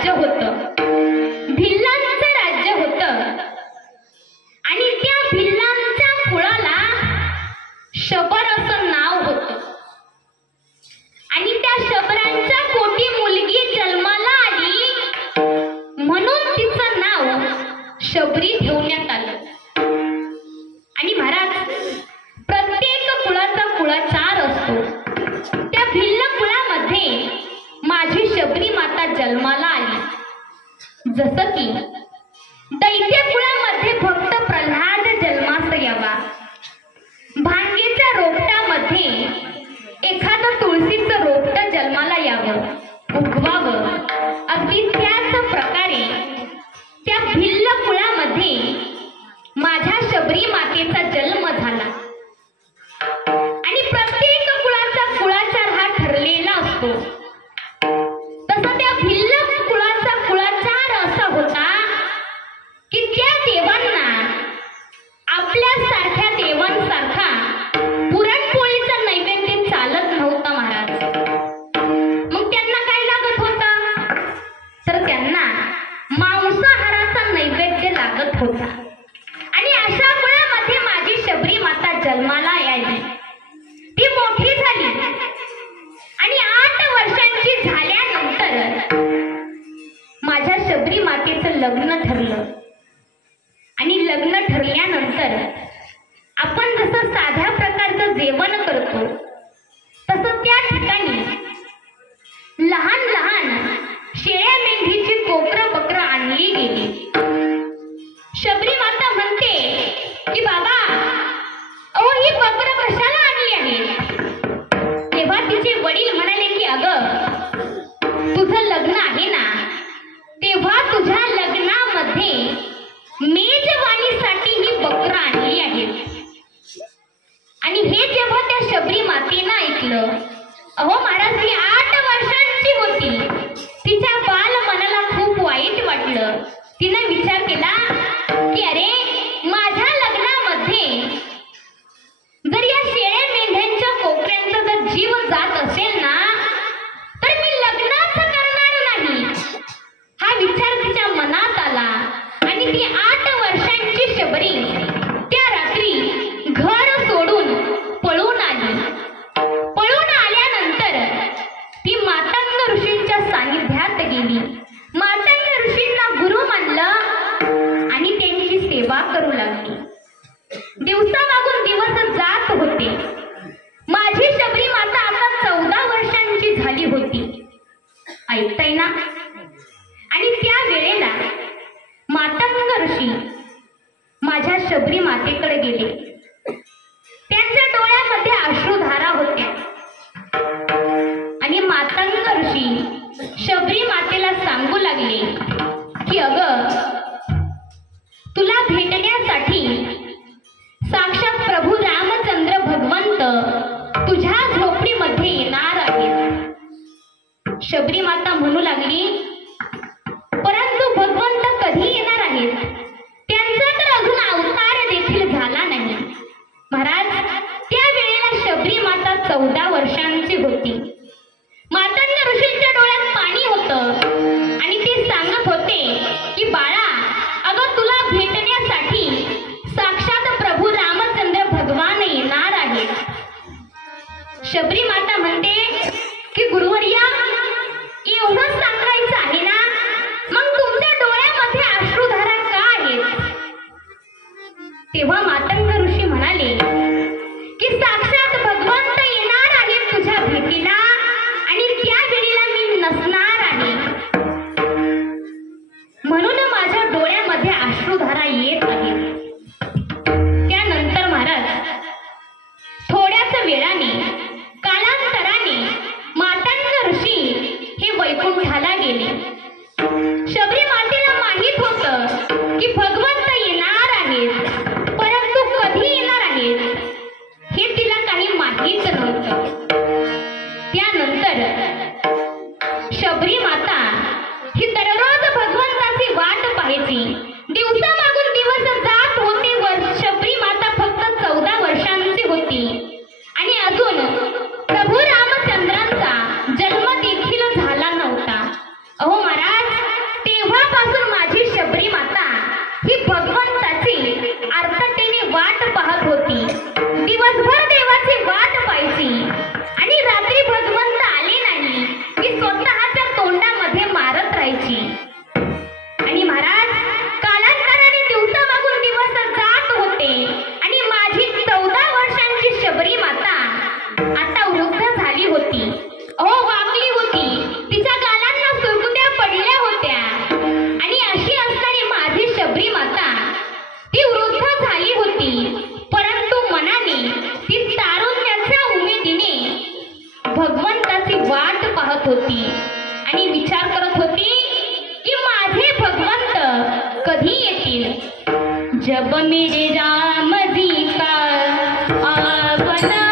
राज्य होतं, भिल्लांचं राज्य होतं आणि त्या भिल्लांच्या कुळाला शबर असं नाव होतं आणि त्या शबरांच्या पोटी मुलगी जन्माला आली म्हणून तिचं नाव शबरी ठेवण्यात आलं। आणि महाराज, प्रत्येक कुळाचा कुळाचार असतो। त्या भिल्ल कुळामध्ये माझी शबरी माता जन्माला आली। जसं की दैत्य कुळामध्ये भक्त प्रल्हाद जन्मास यावा, भांगेच्या रोपटामध्ये एखादं तुळशीचं रोपट जन्माला यावं, उगवावं, अगदी त्याच प्रकारे त्या भिल्ल कुळामध्ये माझ्या शबरी मातेचा जन्म झाला। आणि प्रत्येक कुळाचा कुळाचार हा ठरलेला असतो। तसा त्या भिल्ल कुळाचा कुळाचार असा होता की त्या देवांना आपल्यासारख्या देवांसारखा पुरणपोळीचा नैवेद्य चालत नव्हता महाराज। मग त्यांना काय लागत होता, तर त्यांना मांसाहाराचा नैवेद्य लागत होता। आणि अशा कुळामध्ये माझी शबरी माता जन्माला आली। ती मोठी झाली आणि 8 वर्षांची झाल्यानंतर माझ्या शबरी मातेचं लग्न ठरलं। आणि लग्न ठरल्यानंतर आपण जसं साध्या प्रकारचं जेवण करतो तसं त्या ठिकाणी लहान लहान शेळ्या मेंढीची कोकरं बकरं आणली गेली। शबरी माता म्हणते की बाबा, अहो ही बकरं कशाला आणली आहे? तेव्हा तिचे वडील म्हणाले की अगं, तुझं लग्न आहे ना, तेव्हा तुझ्या लग्नामध्ये मेजवानीसाठी ही बकरं आणली आहे। आणि हे जेव्हा त्या शबरी मातेनं ऐकलं, अहो महाराज, ही 8 वर्षांची होती, तिच्या बाल मनाला खूप वाईट वाटलं। तिने विचार केला की अरे, माझ्या लग्नामध्ये जर या शेळ्या मेंढ्यांच्या कोकऱ्यांचा जर जीव जात असेल ना, तर मी लग्नच करणार नाही। हा विचार तिच्या मनात आला आणि ती 8 वर्षांची शबरी त्या रात्री घर सोडून पळून आली। पळून आल्यानंतर ती मातंग ऋषींच्या सानिध्यात गेली। मातंग ऋषींना गुरु मानलं आणि त्यांची सेवा करू लागली। दिवसामागून दिवस जात होते। माझी शबरी माता आता 14 वर्षांची झाली होती। ऐकताय ना? आणि त्या वेळेला मातंग ऋषी माझ्या शबरी मातेकडे गेले। त्यांच्या डोळ्यामध्ये अश्रुधारा होत्या आणि मातंग ऋषी शबरी मातेला सांगू लागले की अगं, तुला भेटण्यासाठी साक्षात प्रभू रामचंद्र भगवंत तुझ्या झोपडीमध्ये येणार आहेत। शबरी माता म्हणू लागली, परंतु भगवंत कधी येणार आहेत? त्यांचा तर अजून अवतार देखील झाला नाही। महाराज, त्या वेळेला शबरी माता 14 वर्षांची होती। मातंग ऋषींच्या डोळ्यात पाणी होतं आणि ते सांगत होते की बाळा, अगं तुला भेटण्यासाठी साक्षात प्रभू रामचंद्र भगवान येणार आहेत। शबरी माता म्हणते की गुरुवर्या, एवढं सांगणं असायची. आणि महाराज कालांतराने दिवसामागून दिवस जात होते आणि माझी 14 वर्षांची शबरी माता आता वृद्ध झाली होती. वाकली होती. तिच्या गालांना सुरकुत्या पडल्या होत्या. आणि अशी असणारी माझी शबरी माता ती वृद्ध झाली होती, परंतु मनाने ती तारुण्याच्या उमेदीने भगवंताची वाट पाहत होती आणि विचार करत होती की माझे भगवंत कधी येतील. जब मेरे राम जी का आगमन